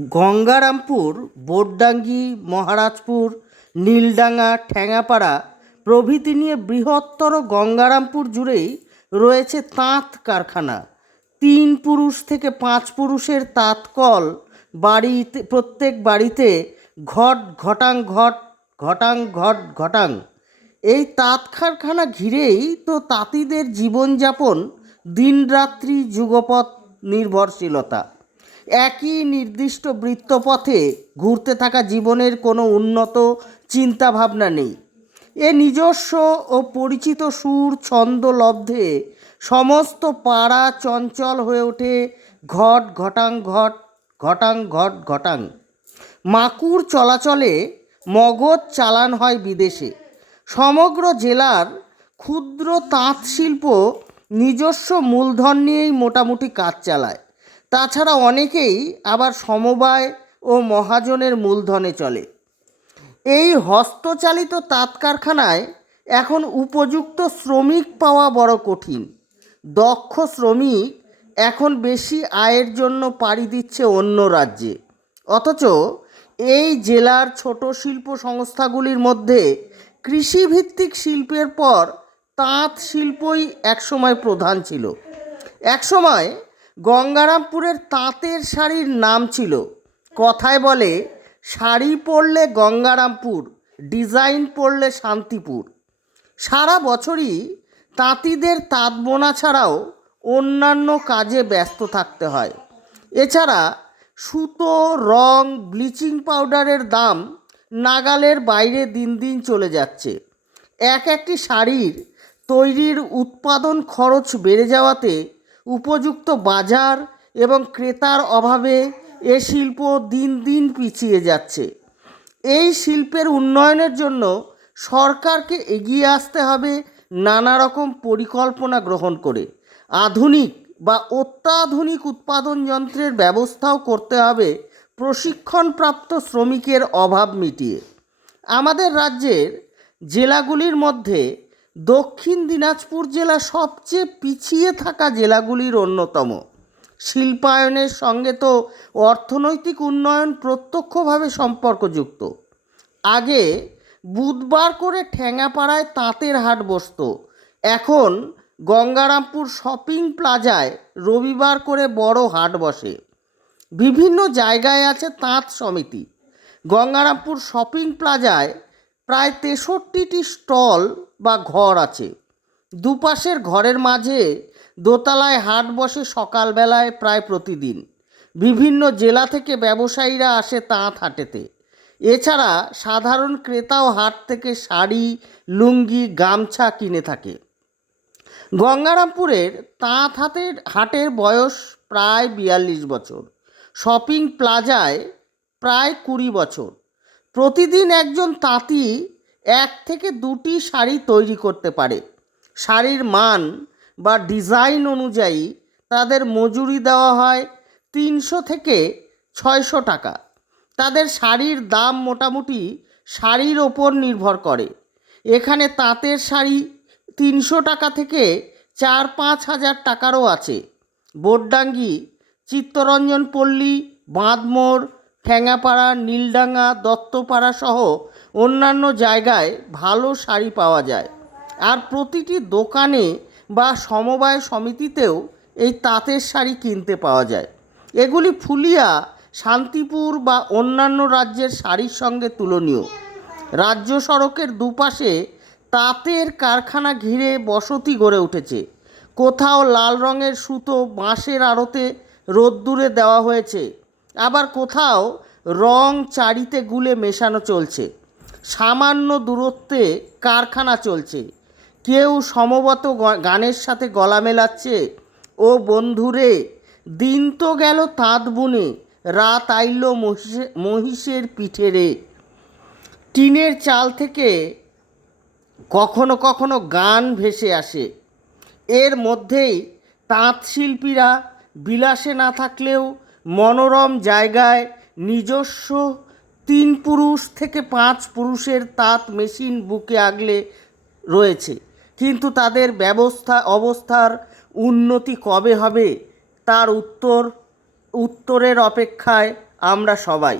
গঙ্গারামপুর, বোরডাঙ্গি, মহারাজপুর, নীলডাঙ্গা ঠ্যাঙাপাড়া প্রভৃতি নিয়ে বৃহত্তর গঙ্গারামপুর জুড়েই রয়েছে তাঁত কারখানা। তিন পুরুষ থেকে পাঁচ পুরুষের তাঁত কল বাড়িতে প্রত্যেক বাড়িতে ঘট ঘটাং ঘট ঘটাং ঘট ঘটাং। এই তাঁত কারখানা ঘিরেই তো তাঁতিদের জীবনযাপন দিনরাত্রি যুগপথ নির্ভরশীলতা। একই নির্দিষ্ট বৃত্তপথে ঘুরতে থাকা জীবনের কোনো উন্নত চিন্তাভাবনা নেই। এ নিজস্ব ও পরিচিত সুর, ছন্দ, লব্ধে সমস্ত পাড়া চঞ্চল হয়ে ওঠে ঘট ঘটাং ঘট ঘটাং ঘট ঘটাং। মাকুর চলাচলে মগজ চালান হয় বিদেশে। সমগ্র জেলার ক্ষুদ্র তাঁত শিল্প নিজস্ব মূলধন নিয়েই মোটামুটি কাজ চালায়। তাছাড়া অনেকেই আবার সমবায় ও মহাজনের মূলধনে চলে। এই হস্তচালিত তাঁত কারখানায় এখন উপযুক্ত শ্রমিক পাওয়া বড় কঠিন। দক্ষ শ্রমিক এখন বেশি আয়ের জন্য পাড়ি দিচ্ছে অন্য রাজ্যে। অথচ এই জেলার ছোট শিল্প সংস্থাগুলির মধ্যে কৃষিভিত্তিক শিল্পের পর তাঁত শিল্পই একসময় প্রধান ছিল। একসময় গঙ্গারামপুরের তাঁতের শাড়ির নাম ছিল। কথায় বলে, শাড়ি পরলে গঙ্গারামপুর, ডিজাইন পরলে শান্তিপুর। সারা বছরই তাঁতিদের তাঁত বোনা ছাড়াও অন্যান্য কাজে ব্যস্ত থাকতে হয়। এছাড়া সুতো, রং, ব্লিচিং পাউডারের দাম নাগালের বাইরে দিন দিন চলে যাচ্ছে। এক একটি শাড়ির তৈরির উৎপাদন খরচ বেড়ে যাওয়াতে উপযুক্ত বাজার এবং ক্রেতার অভাবে এ শিল্প দিন দিন পিছিয়ে যাচ্ছে। এই শিল্পের উন্নয়নের জন্য সরকারকে এগিয়ে আসতে হবে নানা রকম পরিকল্পনা গ্রহণ করে। আধুনিক বা অত্যাধুনিক উৎপাদন যন্ত্রের ব্যবস্থাও করতে হবে প্রশিক্ষণপ্রাপ্ত শ্রমিকের অভাব মিটিয়ে। আমাদের রাজ্যের জেলাগুলির মধ্যে দক্ষিণ দিনাজপুর জেলা সবচেয়ে পিছিয়ে থাকা জেলাগুলির অন্যতম। শিল্পায়নের সঙ্গে তো অর্থনৈতিক উন্নয়ন প্রত্যক্ষভাবে সম্পর্কযুক্ত। আগে বুধবার করে ঠ্যাঙাপাড়ায় তাঁতের হাট বসত। এখন গঙ্গারামপুর শপিং প্লাজায় রবিবার করে বড় হাট বসে। বিভিন্ন জায়গায় আছে তাঁত সমিতি। গঙ্গারামপুর শপিং প্লাজায় প্রায় তেষট্টিটি স্টল বা ঘর আছে। দুপাশের ঘরের মাঝে দোতলায় হাট বসে সকালবেলায় প্রায় প্রতিদিন। বিভিন্ন জেলা থেকে ব্যবসায়ীরা আসে তাঁত হাটেতে। এছাড়া সাধারণ ক্রেতাও হাট থেকে শাড়ি, লুঙ্গি, গামছা কিনে থাকে। গঙ্গারামপুরের তাঁত হাতের হাটের বয়স প্রায় বিয়াল্লিশ বছর। শপিং প্লাজায় প্রায় কুড়ি বছর। প্রতিদিন একজন তাঁতি এক থেকে দুটি শাড়ি তৈরি করতে পারে। শাড়ির মান বা ডিজাইন অনুযায়ী তাদের মজুরি দেওয়া হয় তিনশো থেকে ছয়শো টাকা। তাদের শাড়ির দাম মোটামুটি শাড়ির ওপর নির্ভর করে। এখানে তাঁতের শাড়ি তিনশো টাকা থেকে চার পাঁচ হাজার টাকারও আছে। বোরডাঙ্গি, চিত্তরঞ্জন পল্লী বাঁধমোড় ঠ্যাঙাপাড়া নীলডাঙ্গা, দত্তপাড়া সহ অন্যান্য জায়গায় ভালো শাড়ি পাওয়া যায়। আর প্রতিটি দোকানে বা সমবায় সমিতিতেও এই তাঁতের শাড়ি কিনতে পাওয়া যায়। এগুলি ফুলিয়া শান্তিপুর বা অন্যান্য রাজ্যের শাড়ির সঙ্গে তুলনীয়। রাজ্য সড়কের দুপাশে তাঁতের কারখানা ঘিরে বসতি গড়ে উঠেছে। কোথাও লাল রঙের সুতো, বাঁশের আড়তে রোদ্দুরে দেওয়া হয়েছে। আবার কোথাও রং চারিতে গুলে মেশানো চলছে। সামান্য দূরত্বে কারখানা চলছে। কেউ সমবত গানের সাথে গলা মেলাচ্ছে। ও বন্ধুরে, দিন তো গেল তাঁত বুনে, রাত আইল মহিষে, মহিষের পিঠে রে। টিনের চাল থেকে কখনো কখনো গান ভেসে আসে। এর মধ্যেই তাঁত শিল্পীরা বিলাসে না থাকলেও মনোরম জায়গায় নিজস্ব তিন পুরুষ থেকে পাঁচ পুরুষের তাঁত মেশিন বুকে আগলে রয়েছে। কিন্তু তাদের ব্যবস্থা, অবস্থার উন্নতি কবে হবে, তার উত্তর, উত্তরের অপেক্ষায় আমরা সবাই।